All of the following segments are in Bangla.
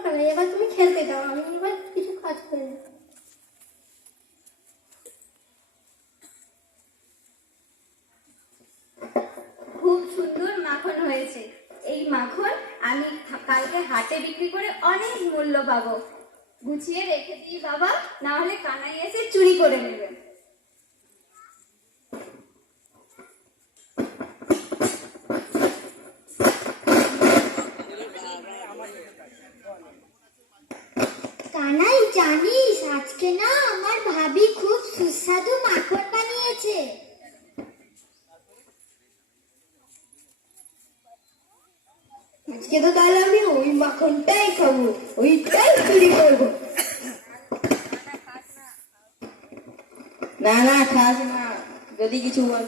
দরকার নেই, এবার তুমি খেলতে দাও, আমি এবার কিছু কাজ করে নেব। খুব সুন্দর মাখন হয়েছে। এই মাখন আমি কালকে হাটে বিক্রি করে অনেক মূল্য পাবো। গুছিয়ে রেখে দিই বাবা, না হলে কানাই এসে চুরি করে নেবে। কানাই, জানিস আজকে না আমার ভাবি খুব সুস্বাদু মাখন বানিয়েছে। আজকে তো তাহলে আমি ওই মাখনটাই খাবো, ওইটাই চুরি করবো। না না, খাস না, যদি কিছু বল।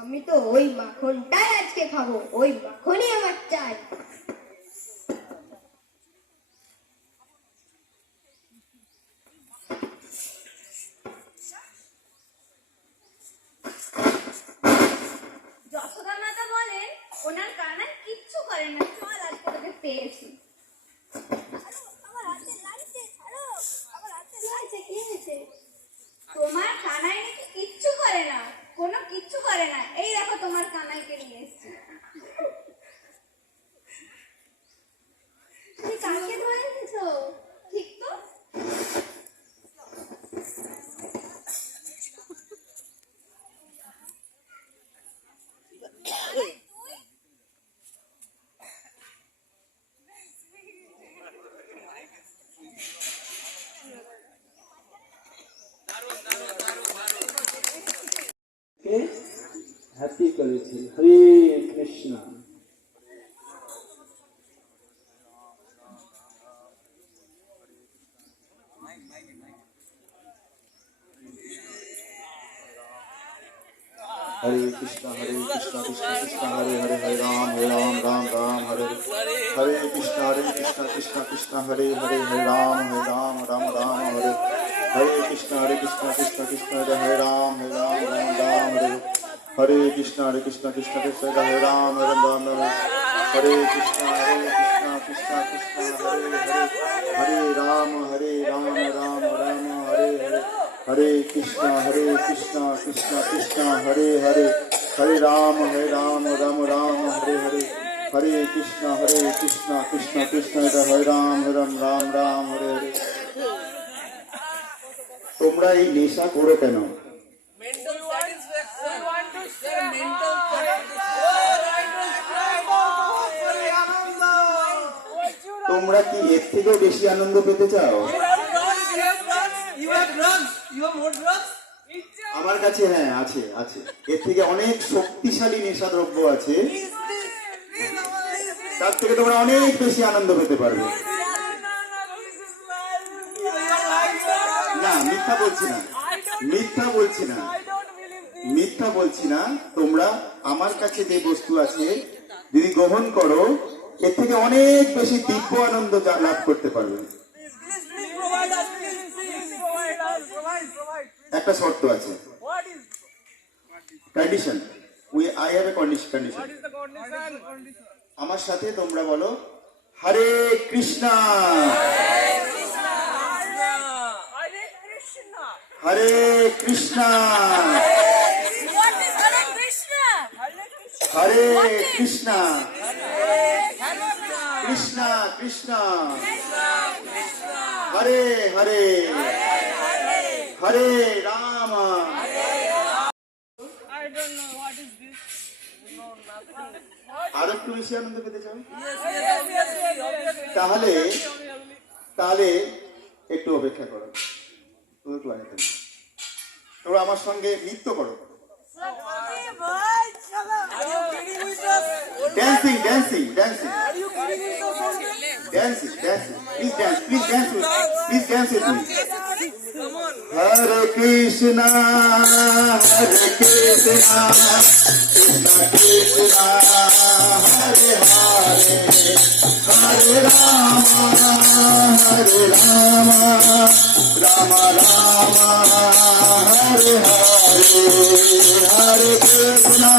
আমি তো ওই মাখনটাই আজকে খাবো, ওই মাখনই আমার চাই। যশোদা মাতা বলেন ওনার কানাই কিচ্ছু করে না। চল আজকে তোকে পেয়েছি। তোমার কানাই নাকি কিচ্ছু করে না, কোনো কিচ্ছু করে না। এই দেখো তোমার কানাইকে নিয়ে এসেছি। তুমি কাকে ধরে এনেছো? ঠিক তো? হ্যাপি করেছি। হরে কৃষ্ণ। हरे कृष्णा कृष्ण कृष्ण हरे हरे, हरे राम राम राम हरे हरे कृष्ण कृष्ण कृष्ण हरे हरे, हरे राम राम राम हरे हरे कृष्ण कृष्ण कृष्ण हरे राम राम राम हरे हरे कृष्ण कृष्ण कृष्ण हरे राम राम हरे कृष्ण कृष्ण कृष्ण हरे राम राम हरे हरे कृष्ण कृष्ण कृष्ण हरे हरे, हरे राम राम हरे हरे कृष्ण कृष्ण कृष्ण हरे राम राम हरे हरे। তোমরা এই নেশা করো কেন? তোমরা কি এর থেকেও বেশি আনন্দ পেতে চাও? আমার কাছে হ্যাঁ আছে আছে, এর থেকে অনেক শক্তিশালী নেশা দ্রব্য আছে, তার থেকে তোমরা অনেক বেশি আনন্দ পেতে পারবে। না, মিথ্যা বলছি না, মিথ্যা বলছি না, মিথ্যা বলছি না। তোমরা আমার কাছে যে বস্তু আছে যদি গ্রহণ করো, এর থেকে অনেক বেশি দিব্য আনন্দ লাভ করতে পারবে। একটা শর্ত আছে, condition. I have a condition. আমার সাথে তোমরা বলো, হরে কৃষ্ণা হরে কৃষ্ণা হরে কৃষ্ণা কৃষ্ণা কৃষ্ণা হরে হরে, হরে রাম। আর একটু বেশি আনন্দ পেতে চাও? তাহলে তাহলে একটু অপেক্ষা করো, তোমরা আমার সঙ্গে নৃত্য করো। Dancing, dancing, dancing. Dancing, dancing. Please dance, please dance with me. Please dance with me. Hare Krishna, Hare Krishna, Krishna Krishna, Hare Hare, Hare Rama, Hare Rama, Rama Rama, Hare Hare, Hare Krishna,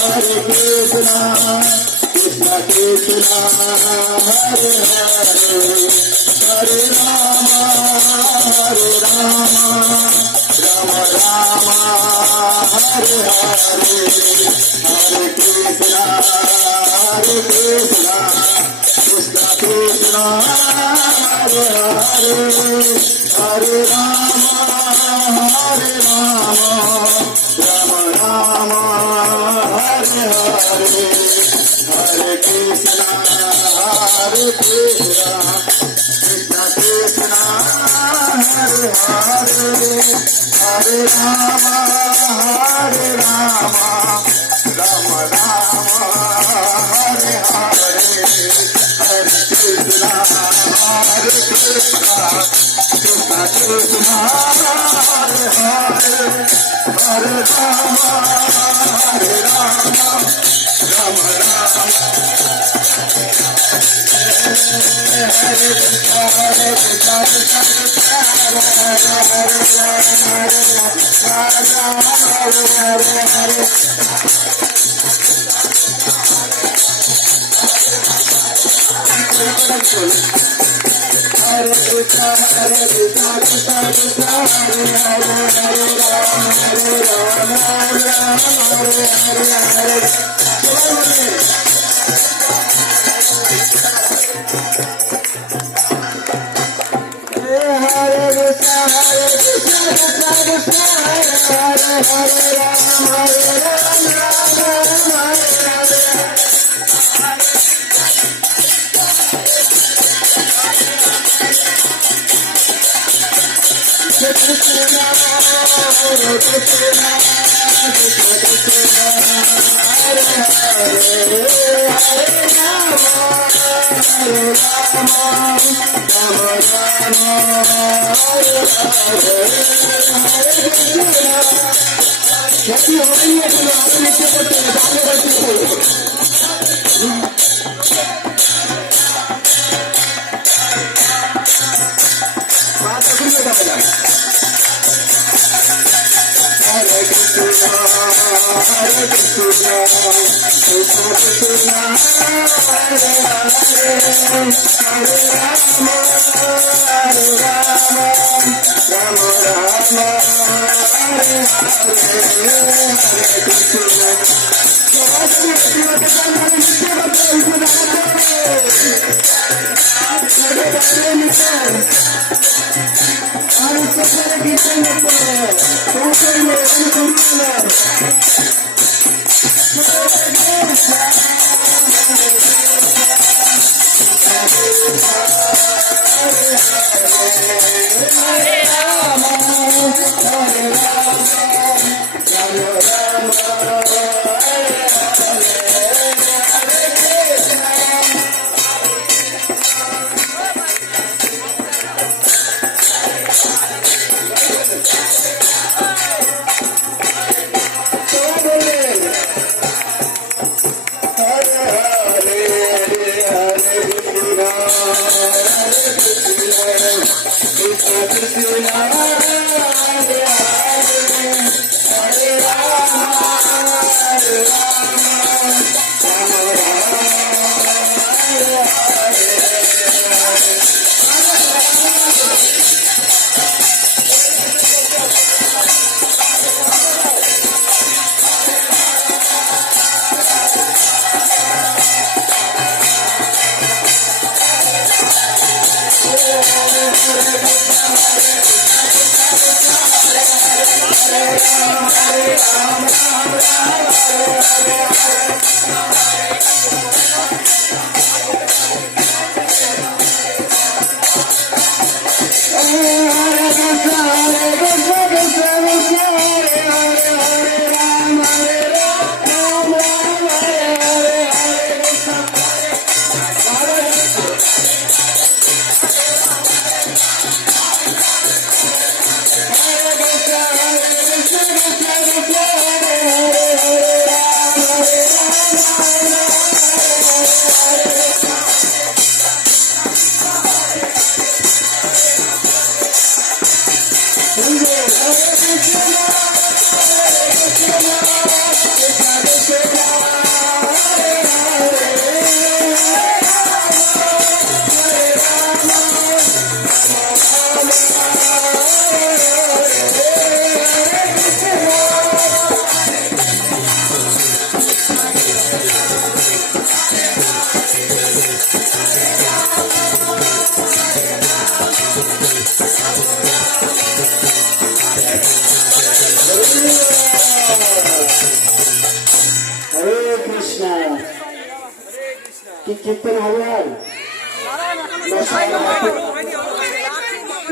Hare Krishna. Krishna Krishna Hare Hare Hare Rama Hare Rama Rama Rama Hare Hare Hare Krishna Krishna Krishna Hare Hare Hare Rama Hare Rama Rama Rama Hare Hare Hare Krishna Krishna Krishna Hare Hare Hare Rama Hare Rama Rama Rama Hare Hare Hare Krishna Krishna Krishna Krishna Hare Hare Hare Rama Hare Rama Rama Rama Hare কি কীর্তন হবে আর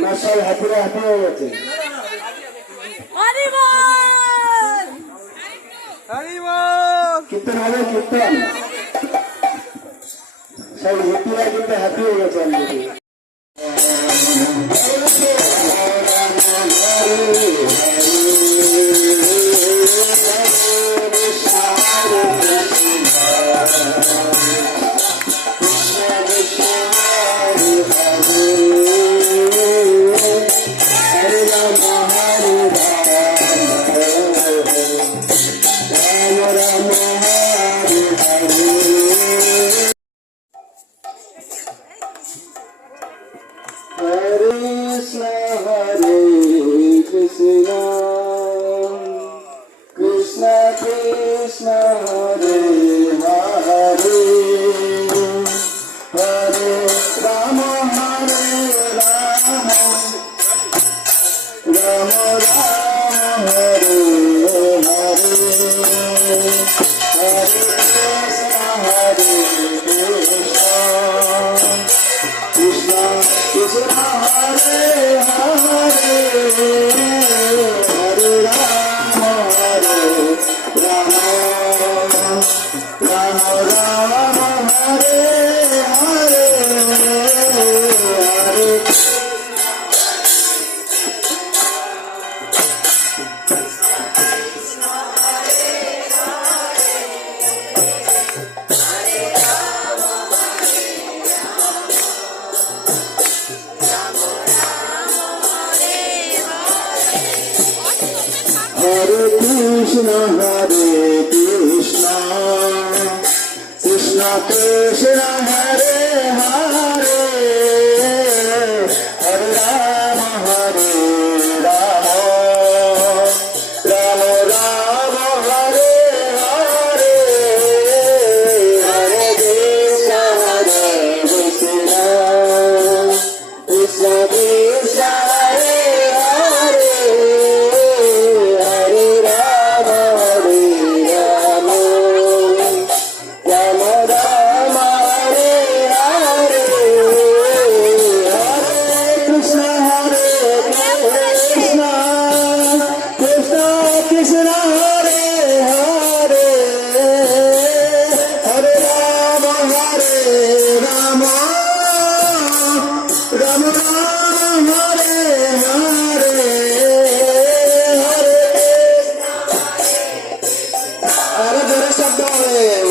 না সব হাতিরা হাতে হয়ে গেছে কীর্তন হবে কীর্তন সব হাতিরা কিন্তু হ্যাপি হয়ে গেছে অলরেডি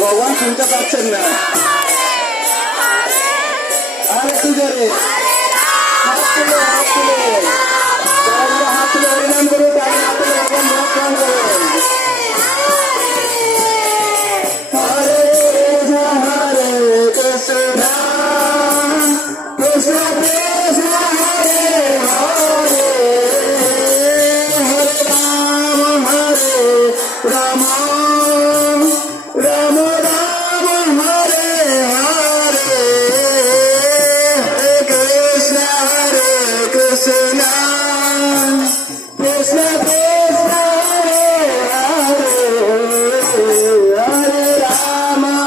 ভগবান শুনতে পাচ্ছেন না আর একটু জোরে হাত তুলে হরিনাম করুন ভগবান ভগবান করুন হরে হরে কৃষ্ণ কৃষ্ণ কৃষ্ণ হরে হরে হরে রাম রাম রাম হরে হরে হরে কৃষ্ণ কৃষ্ণ কৃষ্ণ কৃষ্ণ হরে হরে হরে রাম রাম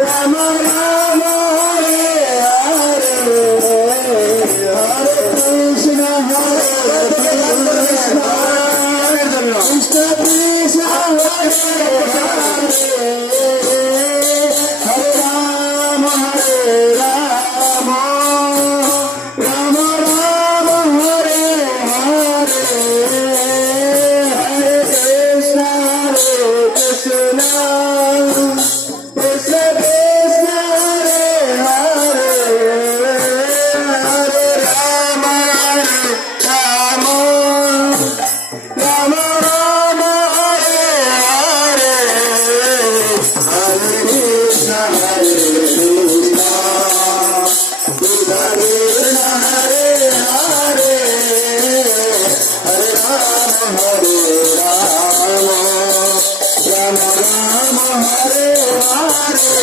রাম রাম হরে হরে হরে কৃষ্ণ কৃষ্ণ কৃষ্ণ কৃষ্ণ হরে হরে হরে রাম রাম রাম হরে হরে হরে কৃষ্ণ কৃষ্ণ কৃষ্ণ কৃষ্ণ হরে হরে হরে রাম রাম রাম রাম হরে হরে হরে কৃষ্ণ কৃষ্ণ কৃষ্ণ হরে হরে হরে রাম রাম রাম হরে হরে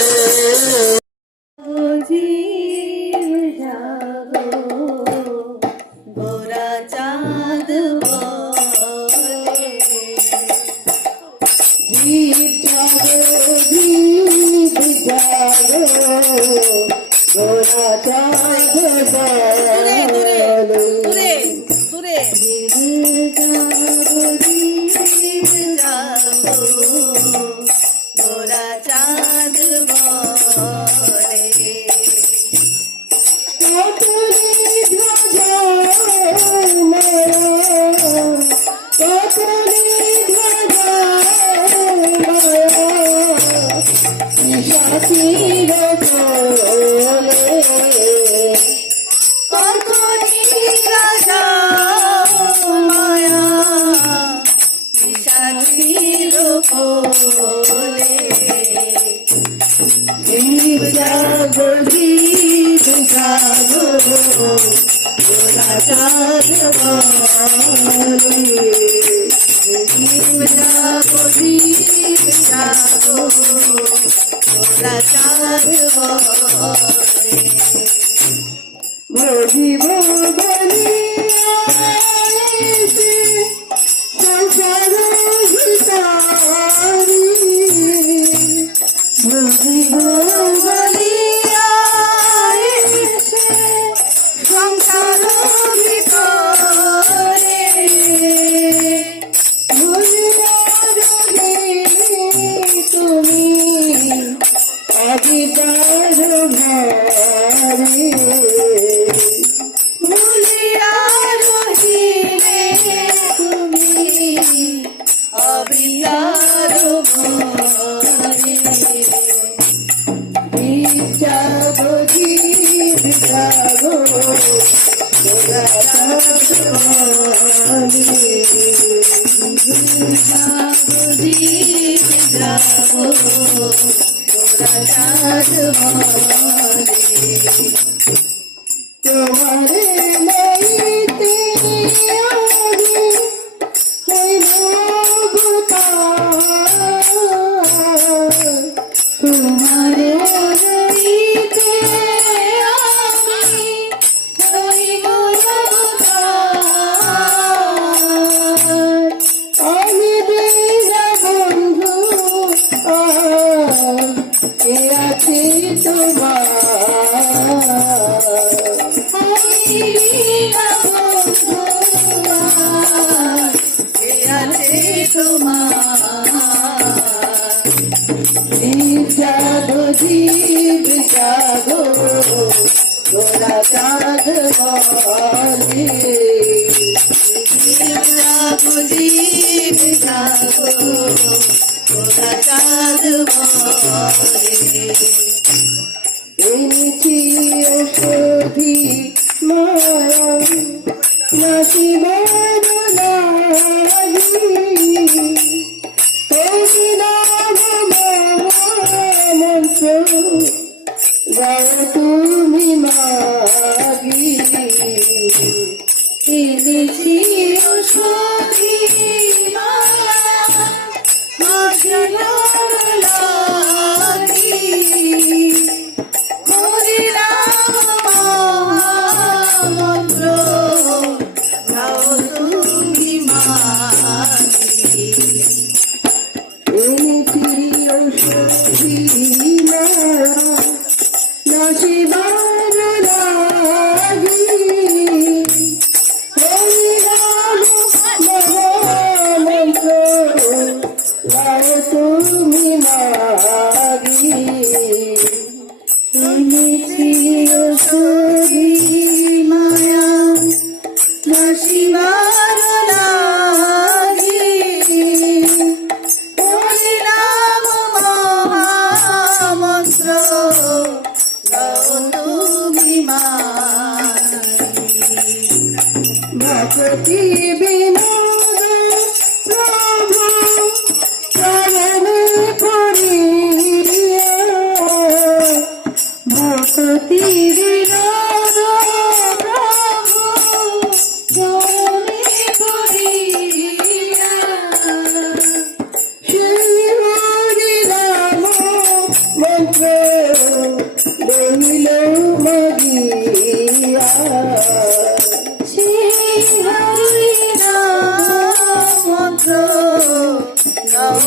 গোরা চাঁদ বলে দূরে দূরে যাবো গোরা চাঁদ বলে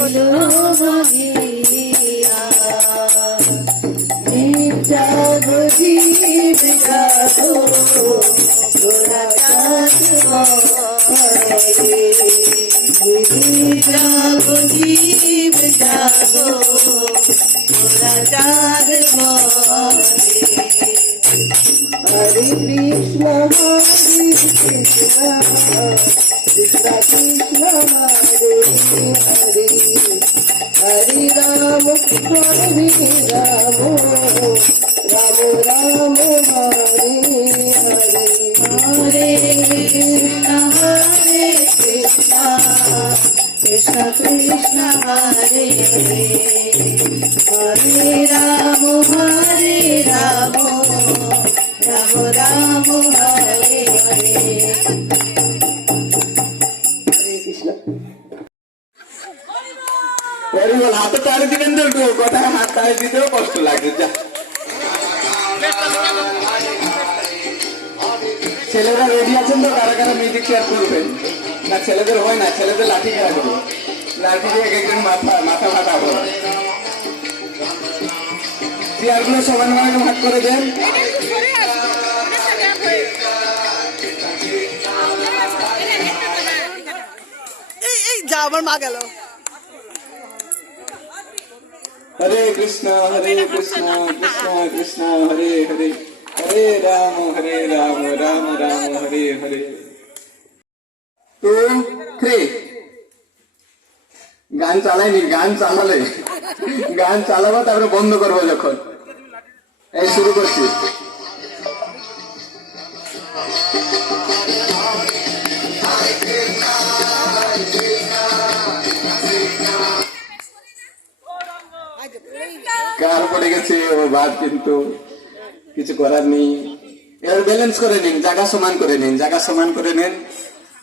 Hare দিয়া জীব জাগো জীব জাগো তোরা জাগো জীব জাগো জীব জাগো তোরা জাগো হরে কৃষ্ণ কৃষ্ণ কৃষ্ণ হরে হরে হরে রাম হরে রাম রাম রাম হরে হরে হরে কৃষ্ণ কৃষ্ণ কৃষ্ণ হরে হরে রাম রাম রাম হরে হরে কৃষ্ণ। ভেরি গুড, হাতে তাড়ি দিবেন তো একটু, কোথায় হাত তাড়ি দিতেও কষ্ট লাগে। যা ছেলেরা রেডি আছেন তো? কারা কারা মিউজিক চেয়ার করবেন? না ছেলেদের হয় না, ছেলেদের লাঠি খেলা করবে, লাঠি দিয়ে এক একজন মাথা ফাটাবো। চেয়ারগুলো সমান সমান ভাগ করে দেন। এই যা আমার মা গেল। হরে কৃষ্ণ কৃষ্ণ কৃষ্ণ হরে হরে হরে রাম রাম রাম হরে হরে। 2, 3 গান চালাইনি, গান চালালে গান চালাবো তারপরে বন্ধ করবো যখন। এই শুরু করছি। কার পড়ে গেছে ও বাদ, কিন্তু কিছু করার নেই। এবার ব্যালেন্স করে নিন, জায়গা সমান করে নিন, জায়গা সমান করে নেন।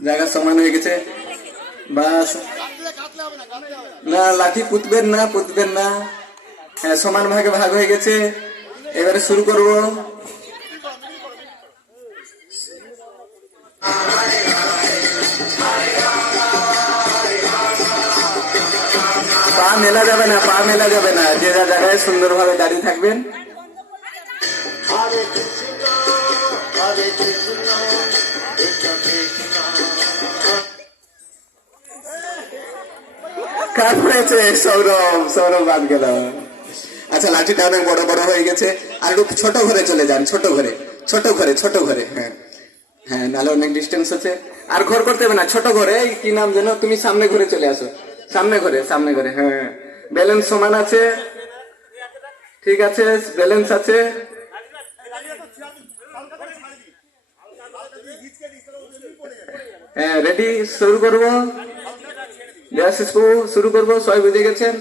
জায়গা সমান হয়ে গেছে, বাস। না লাঠি পুতবেন না, পুতবেন না। হ্যাঁ, সমান ভাগে ভাগ হয়ে গেছে। এবারে শুরু করব। পা মেলা যাবে না, পা মেলা যাবে না, যে যা জায়গায় সুন্দরভাবে দাঁড়িয়ে থাকবেন। কার পড়েছে? সৌরভ বাদ গেল। আচ্ছা, লাঠিটা অনেক বড় বড় হয়ে গেছে, আর একটু ছোট ঘরে চলে যান, ছোট ঘরে। হ্যাঁ হ্যাঁ, নাহলে অনেক ডিস্টেন্স আছে। আর ঘর করতে হবে না, ছোট ঘরে। কি নাম যেন? তুমি সামনে ঘরে চলে আসো, সামনে ঘরে। হ্যাঁ, ব্যালেন্স সমান আছে, ঠিক আছে, ব্যালেন্স আছে। হ্যাঁ, রেডি, শুরু করবো। শুরু করবো, সবাই বুঝে গেছেন?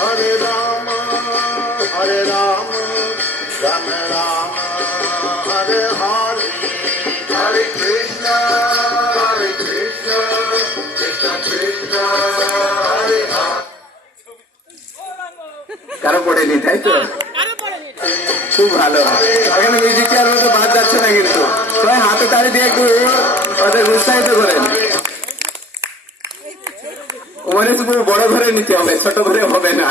হরে রাম রাম রাম হরে হরে হরে কৃষ্ণ কৃষ্ণ কৃষ্ণ হরে হরে। কারো পড়েনি, তাই তো? খুব ভালো। এখানে মিউজিক চেয়ার মতো বাদ যাচ্ছে না, কিন্তু সবাই হাতে তালি দিয়ে একটু ওদের উৎসাহিত করেন। মানে বড় ঘরে নিতে হবে, ছোট ঘরে হবে না।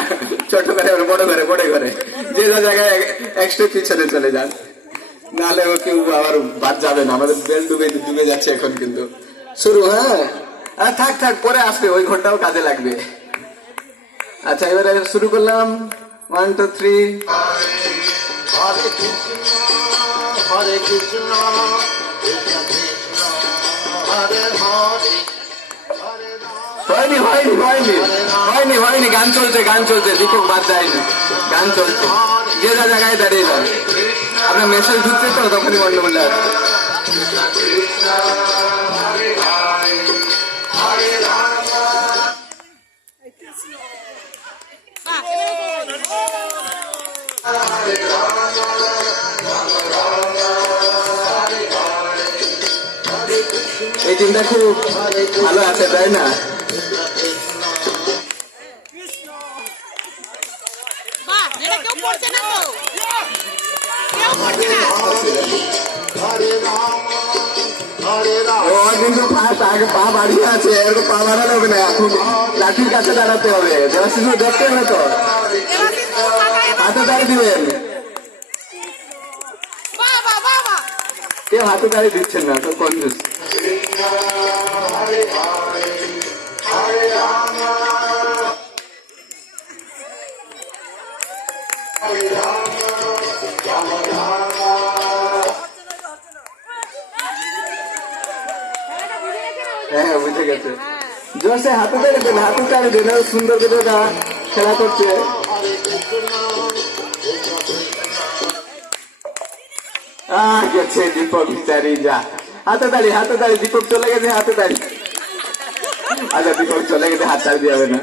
ছোট ঘরে, বড় ঘরে। যে যা জায়গায় একটু পিছনে চলে যান, নাহলে ও কেউ আবার বাদ যাবে না। আমাদের বেল ডুবে যাচ্ছে এখন, কিন্তু শুরু। হ্যাঁ, থাক পরে আসবে, ওই ঘরটাও কাজে লাগবে। আচ্ছা, এবারে শুরু করলাম। 1, 2, 3। হরে কৃষ্ণ কৃষ্ণ কৃষ্ণ হরে হরে হয়নি। গান চলছে, দীপক বাদ দেয়নি, গান চলছে। যে যা জায়গায় দাঁড়িয়ে যান। আপনার মেসেজ ঢুকছে তো, তখনই গন্ডগোল আছে। এই টিমটা খুব ভালো আছে, তাই না? ও কিন্তু ফার্স্ট আগে পা বাড়িয়ে আছে, এরকম পা বাড়ালে হবে না, এখন লাঠির কাছে দাঁড়াতে হবে। দেবাশিস দেখতে হবে তো, হাতে তাড়ি দিবেন। কেউ হাতে তাড়ি দিচ্ছেন না, তো কনফিউজ। হ্যাঁ বুঝে গেছে। জোরসে হাতে তাড়ি দেন, হাতে তাড়ি দেন, সুন্দর করে খেলা করছে। গেছে দীপক বিচারি, যা হাতে তাড়ি, হাতে তাড়ি। দীপক চলে গেছে, হাতে তাড়ি। আচ্ছা দীপক চলে গেছে, হাত তাড়ি দিয়ে হবে না।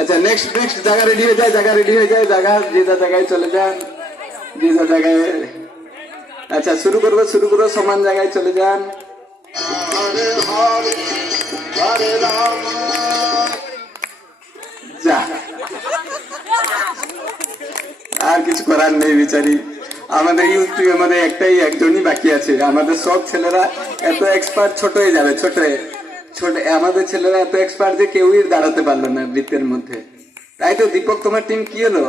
আচ্ছা নেক্সট নেক্সট জায়গা রেডি হয়ে যায়, জায়গা রেডি হয়ে যায়, জায়গা যে যা জায়গায় চলে যান, যে যা জায়গায়। আচ্ছা শুরু করবো, শুরু করবো, সমান জায়গায় চলে যান। যা আর কিছু করার নেই বিচারি। আমাদের ইউথ টিমের মধ্যে একজনই বাকি আছে। আমাদের সব ছেলেরা এত এক্সপার্ট, ছোট হয়ে যাবে, ছোট আমাদের ছেলেরা এত এক্সপার্ট যে কেউই দাঁড়াতে পারলো না বৃত্তের মধ্যে। তাই তো দীপক, তোমার টিম কি হলো?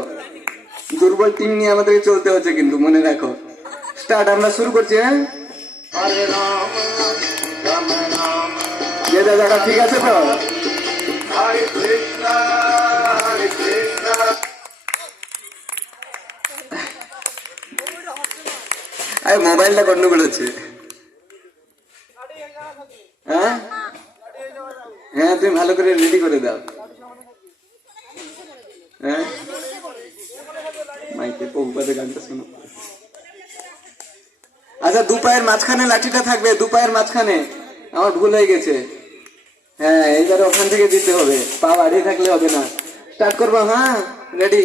দুর্বল টিম নিয়ে আমাদেরকে চলতে হচ্ছে, কিন্তু মনে রাখো। স্টার্ট, আমরা শুরু করছি। হ্যাঁ যে জায়গা ঠিক আছে তো? আরে মোবাইলটা গন্ডগোল হচ্ছে। হ্যাঁ হ্যাঁ তুমি ভালো করে রেডি করে দাও। হ্যাঁ মাইকে প্রভুপাদের গানটা শোনো। আচ্ছা দু পায়ের মাঝখানে লাঠিটা থাকবে, দু পায়ের মাঝখানে। আমার ভুল হয়ে গেছে। হ্যাঁ এইবারে ওখান থেকে দিতে হবে, পা বাড়িয়ে থাকলে হবে না। স্টার্ট করবো। হ্যাঁ রেডি।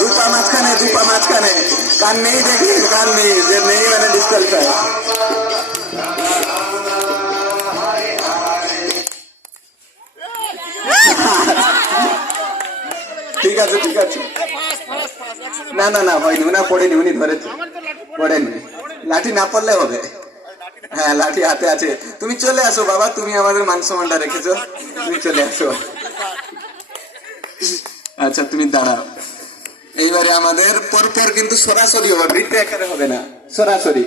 দু পা মাঝখানে, দু পা মাঝখানে। কান নেই দেখি, কান নেই, যে নেই মানে ডিসকালফাই। ঠিক আছে ঠিক আছে। না না না হয়নি, উনি পড়েনি, উনি ধরেছে, পড়েনি। লাঠি না পড়লে হবে। হ্যাঁ লাঠি হাতে আছে। তুমি চলে আসো বাবা, তুমি আমাদের মান সম্মানটা রেখেছো, তুমি চলে আসো। আচ্ছা তুমি দাঁড়াও। এইবারে আমাদের পরপর কিন্তু সরাসরি হবে, বৃত্তে আকারে হবে না, সরাসরি।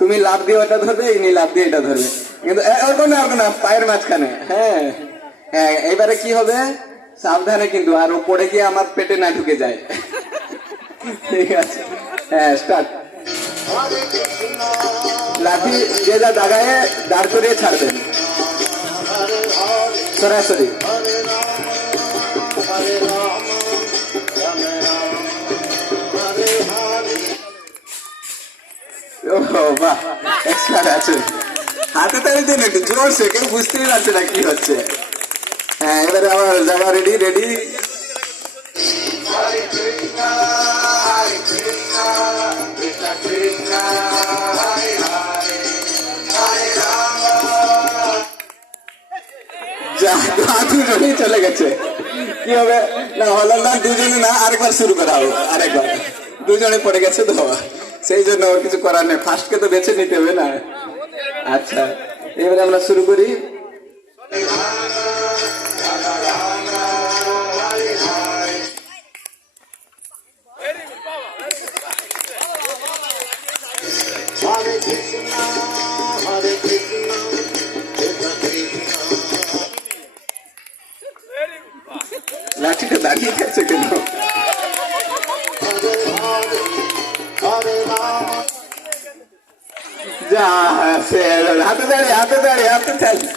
তুমি লাভ দিয়ে ওটা ধরবে, ইনি লাভ দিয়ে এটা ধরবে, কিন্তু ওরকম না, পায়ের মাঝখানে। হ্যাঁ হ্যাঁ এইবারে কি হবে, সাবধানে কিন্তু, আর ও পড়ে গিয়ে আমার পেটে না ঢুকে যায়। ঠিক আছে হ্যাঁ স্টার্ট। লাঠি যে যা জায়গায় দাঁড় করিয়ে ছাড়বেন, সরাসরি। বাহ এক্সপার্ট আছে। হাতে তাড়ি দেন একটু জোরসে, কেউ বুঝতেই পারছে না কি হচ্ছে। হ্যাঁ এবারে আমার জায়গা রেডি, রেডি। দুজনেই চলে গেছে, কি হবে না হলো না, দুজনে না, আরেকবার শুরু করা হবে, আরেকবার। দুজনে পড়ে গেছে তো, সেই জন্য ওর কিছু করার নেই, ফার্স্টকে তো বেছে নিতে হবে না। আচ্ছা এবারে আমরা শুরু করি। লাঠিটা দাঁড়িয়ে গেছে কেন? যা হাতে দাঁড়িয়ে, হাতে দাঁড়িয়ে, হাতে দাঁড়িয়ে।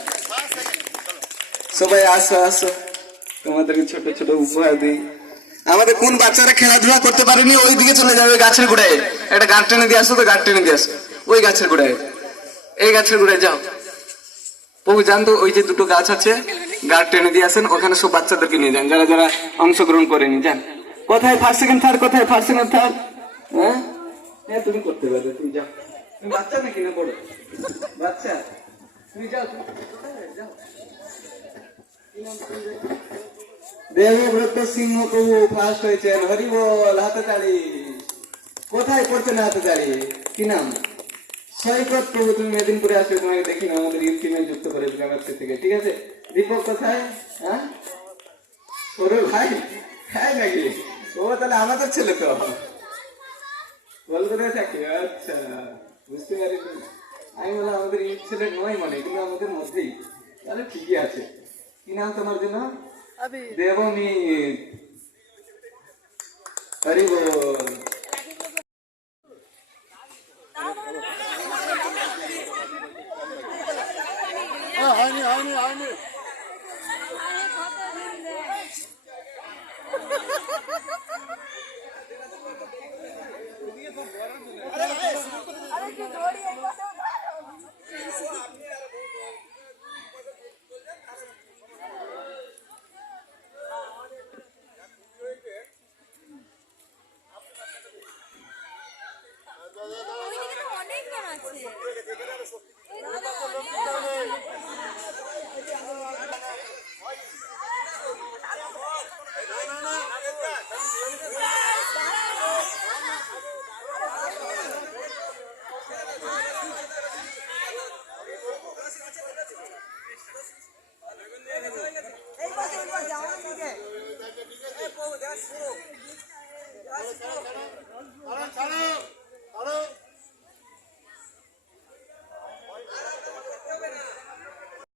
সবাই আসো আসো, তোমাদেরকে ছোট ছোট উপহার দিই। আমাদের কোন বাচ্চারা খেলাধুলা করতে পারেনি ওই দিকে চলে যাবে, গাছের গোড়ায়। একটা গাছ টেনে দিয়ে আসো তো, গাছ টেনে দিয়ে আসো ওই গাছের গোড়ায়, এই গাছের গোড়ায় যাও। প্রভু জানতো ওই যে দুটো গাছ আছে, গাছ টেনে দিয়ে আসেন, ওখানে সব বাচ্চাদেরকে নিয়ে যান, যারা যারা অংশগ্রহণ করেনি। যান। কোথায় ফার্স্ট সেকেন্ড থার্ড, কোথায় ফার্স্ট সেকেন্ড থার্ড? হ্যাঁ হ্যাঁ তুমি করতে পারবে, তুমি যাও। তুমি বাচ্চা নাকি না বড় বাচ্চা? তুমি যাও, যাও। দেবব্রত সিংহ প্রভু ফার্স্ট হয়েছেন, হরি বল, হাতে তালি। কোথায় পড়ছেন হাতে তালি? কি নাম? সৈকত প্রভু, তুমি মেদিনীপুরে আসবে, তোমাকে দেখি না, আমাদের ইউথ টিমে যুক্ত করে দিলাম আজকে থেকে, ঠিক আছে? দীপক কোথায়? হ্যাঁ, সরু ভাই, হ্যাঁ নাকি? ও তাহলে আমাদের ছেলে তো, কলকাতায় থাকে। আচ্ছা, বুঝতে পারিনি। আমি বললাম আমাদের ইউথ ছেলে নয় মানে, কিন্তু আমাদের মধ্যেই, তাহলে ঠিকই আছে। কি নাম তোমার জন্য? দেবমী। হরি বল। হয়নি হয়নি হয়নি